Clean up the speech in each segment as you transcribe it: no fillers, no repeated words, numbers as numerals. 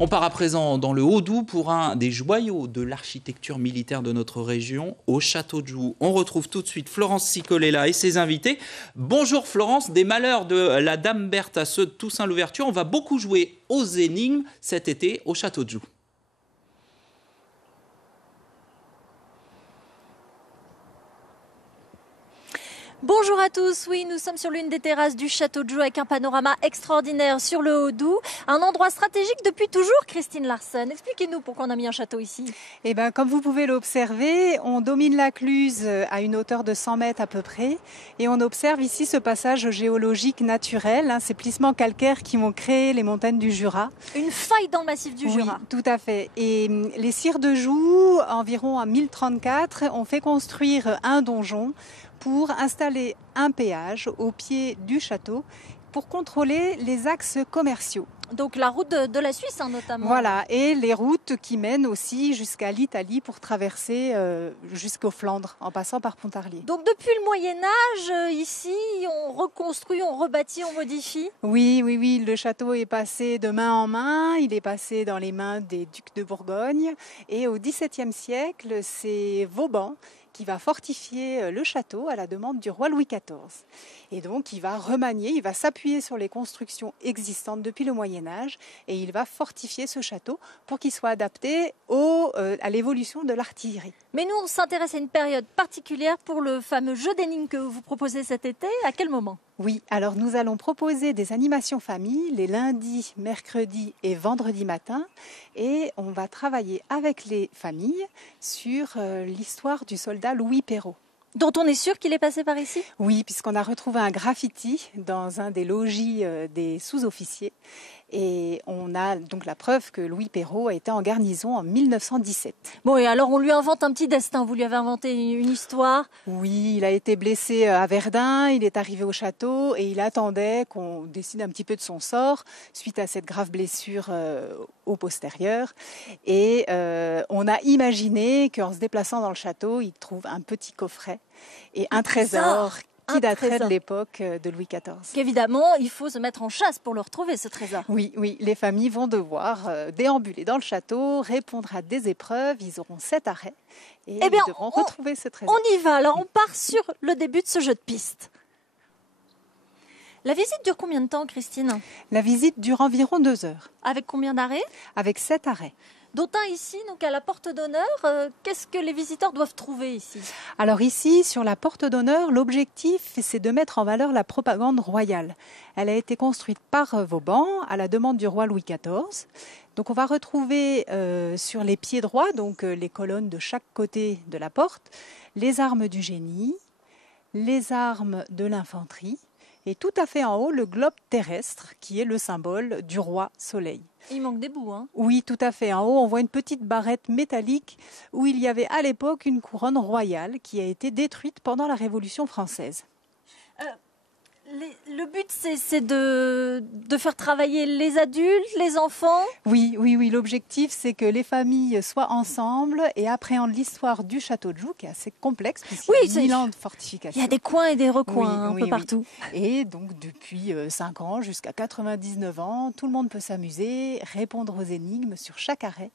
On part à présent dans le Haut-Doubs pour un des joyaux de l'architecture militaire de notre région, au Château de Joux. On retrouve tout de suite Florence Cicolella et ses invités. Bonjour Florence, des malheurs de la Dame Berthe à ceux de Toussaint Louverture. On va beaucoup jouer aux énigmes cet été au Château de Joux. Bonjour à tous, oui, nous sommes sur l'une des terrasses du Château de Joux avec un panorama extraordinaire sur le Haut-Doubs. Un endroit stratégique depuis toujours, Christine Larsen. Expliquez-nous pourquoi on a mis un château ici. Eh bien, comme vous pouvez l'observer, on domine la Cluse à une hauteur de 100 mètres à peu près. Et on observe ici ce passage géologique naturel, ces plissements calcaires qui vont créer les montagnes du Jura. Une faille dans le massif du Jura. Oui, tout à fait. Et les sires de Joux, environ en 1034, ont fait construire un donjon pour installer un péage au pied du château pour contrôler les axes commerciaux. Donc la route de la Suisse notamment. Voilà, et les routes qui mènent aussi jusqu'à l'Italie pour traverser jusqu'aux Flandres en passant par Pontarlier. Donc depuis le Moyen-Âge, ici, on reconstruit, on rebâtit, on modifie. Oui, le château est passé de main en main, il est passé dans les mains des ducs de Bourgogne et au XVIIe siècle, c'est Vauban qui va fortifier le château à la demande du roi Louis XIV. Et donc il va remanier, il va s'appuyer sur les constructions existantes depuis le Moyen-Âge et il va fortifier ce château pour qu'il soit adapté à l'évolution de l'artillerie. Mais nous, on s'intéresse à une période particulière pour le fameux jeu d'énigmes que vous proposez cet été. À quel moment ? Oui, alors nous allons proposer des animations famille les lundis, mercredis et vendredis matin et on va travailler avec les familles sur l'histoire du soldat Louis Perrault. Dont on est sûr qu'il est passé par ici ? Oui, puisqu'on a retrouvé un graffiti dans un des logis des sous-officiers. Et on a donc la preuve que Louis Perrault a été en garnison en 1917. Bon, et alors on lui invente un petit destin, vous lui avez inventé une histoire ? Oui, il a été blessé à Verdun, il est arrivé au château et il attendait qu'on décide un petit peu de son sort suite à cette grave blessure au postérieur. Et on a imaginé qu'en se déplaçant dans le château, il trouve un petit coffret et un trésor qui daterait de l'époque de Louis XIV. Qu'évidemment, il faut se mettre en chasse pour le retrouver, ce trésor. Oui, les familles vont devoir déambuler dans le château, répondre à des épreuves, ils auront 7 arrêts et ils devront retrouver ce trésor. On y va, alors on part sur le début de ce jeu de piste. La visite dure combien de temps, Christine ? La visite dure environ 2 heures. Avec combien d'arrêts ? Avec 7 arrêts. D'autant ici, donc à la porte d'honneur, qu'est-ce que les visiteurs doivent trouver ici ? Alors ici, sur la porte d'honneur, l'objectif, c'est de mettre en valeur la propagande royale. Elle a été construite par Vauban à la demande du roi Louis XIV. Donc on va retrouver sur les pieds droits, donc les colonnes de chaque côté de la porte, les armes du génie, les armes de l'infanterie, et tout à fait en haut, le globe terrestre, qui est le symbole du roi Soleil. Il manque des bouts, hein ? Oui, tout à fait. En haut, on voit une petite barrette métallique où il y avait à l'époque une couronne royale qui a été détruite pendant la Révolution française. Le but, c'est de faire travailler les adultes, les enfants ? Oui. L'objectif, c'est que les familles soient ensemble et appréhendent l'histoire du château de Joux, qui est assez complexe, puisqu'il y a 1000 ans de fortification. Il y a des coins et des recoins un peu partout. Et donc, depuis 5 ans jusqu'à 99 ans, tout le monde peut s'amuser, répondre aux énigmes sur chaque arrêt.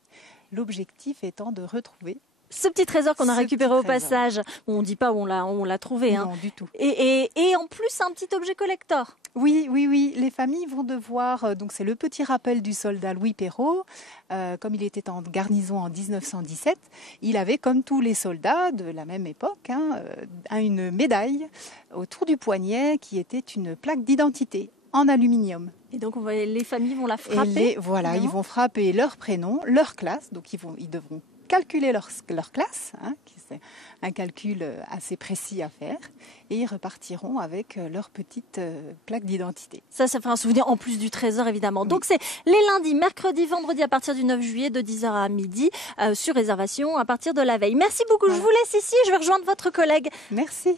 L'objectif étant de retrouver ce petit trésor qu'on a récupéré au passage. On ne dit pas où on l'a trouvé. Non, du tout. Et en plus, un petit objet collector. Oui. Les familles vont devoir... donc c'est le petit rappel du soldat Louis Perrault. Comme il était en garnison en 1917, il avait, comme tous les soldats de la même époque, une médaille autour du poignet qui était une plaque d'identité en aluminium. Et donc les familles vont la frapper. Ils vont frapper leur prénom, leur classe. Donc ils devront calculer leur classe, c'est un calcul assez précis à faire, et ils repartiront avec leur petite plaque d'identité. Ça fait un souvenir en plus du trésor, évidemment. Oui. Donc c'est les lundis, mercredis, vendredis à partir du 9 juillet de 10h à midi, sur réservation à partir de la veille. Merci beaucoup, voilà. Je vous laisse ici, je vais rejoindre votre collègue. Merci.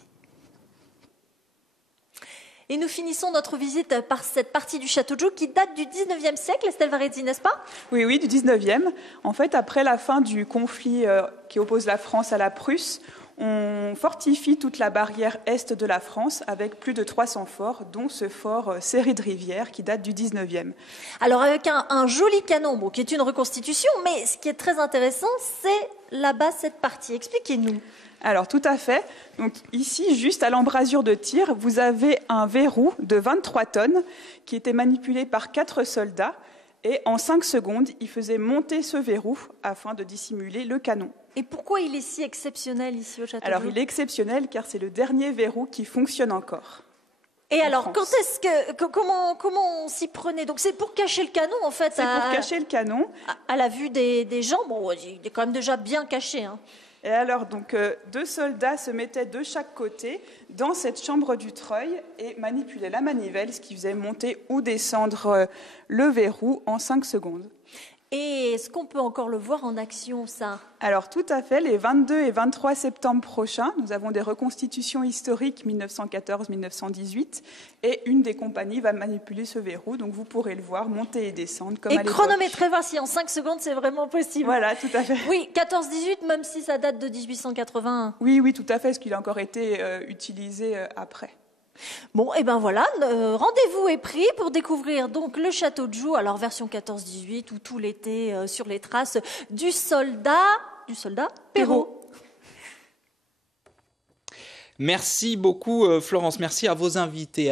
Et nous finissons notre visite par cette partie du Château de Joux qui date du 19e siècle, Estelle Varetti, n'est-ce pas ? Oui, du 19e. En fait, après la fin du conflit qui oppose la France à la Prusse, On fortifie toute la barrière est de la France avec plus de 300 forts, dont ce fort Série de Rivière qui date du 19e. Alors avec un joli canon, bon, qui est une reconstitution, mais ce qui est très intéressant, c'est là-bas cette partie. Expliquez-nous. Alors tout à fait. Donc ici, juste à l'embrasure de tir, vous avez un verrou de 23 tonnes qui était manipulé par 4 soldats. Et en 5 secondes, il faisait monter ce verrou afin de dissimuler le canon. Et pourquoi il est si exceptionnel ici au Château-Joux? Alors il est exceptionnel car c'est le dernier verrou qui fonctionne encore. Et alors, France. comment on s'y prenait? Donc c'est pour cacher le canon en fait. C'est pour cacher le canon. À la vue des gens, bon, il est quand même déjà bien caché. Hein. Et alors, donc, 2 soldats se mettaient de chaque côté dans cette chambre du treuil et manipulaient la manivelle, ce qui faisait monter ou descendre le verrou en 5 secondes. Et est-ce qu'on peut encore le voir en action, ça? Alors, tout à fait. Les 22 et 23 septembre prochains, nous avons des reconstitutions historiques 1914-1918 et une des compagnies va manipuler ce verrou. Donc, vous pourrez le voir monter et descendre comme à l'époque. Et chronométrer, voir si en 5 secondes, c'est vraiment possible. Voilà, tout à fait. Oui, 14-18, même si ça date de 1881. Oui, tout à fait, parce qu'il a encore été utilisé après. Bon, et ben voilà, rendez-vous est pris pour découvrir donc le château de Joux, alors version 14-18, où tout l'été sur les traces du soldat Perrault. Merci beaucoup Florence, merci à vos invités.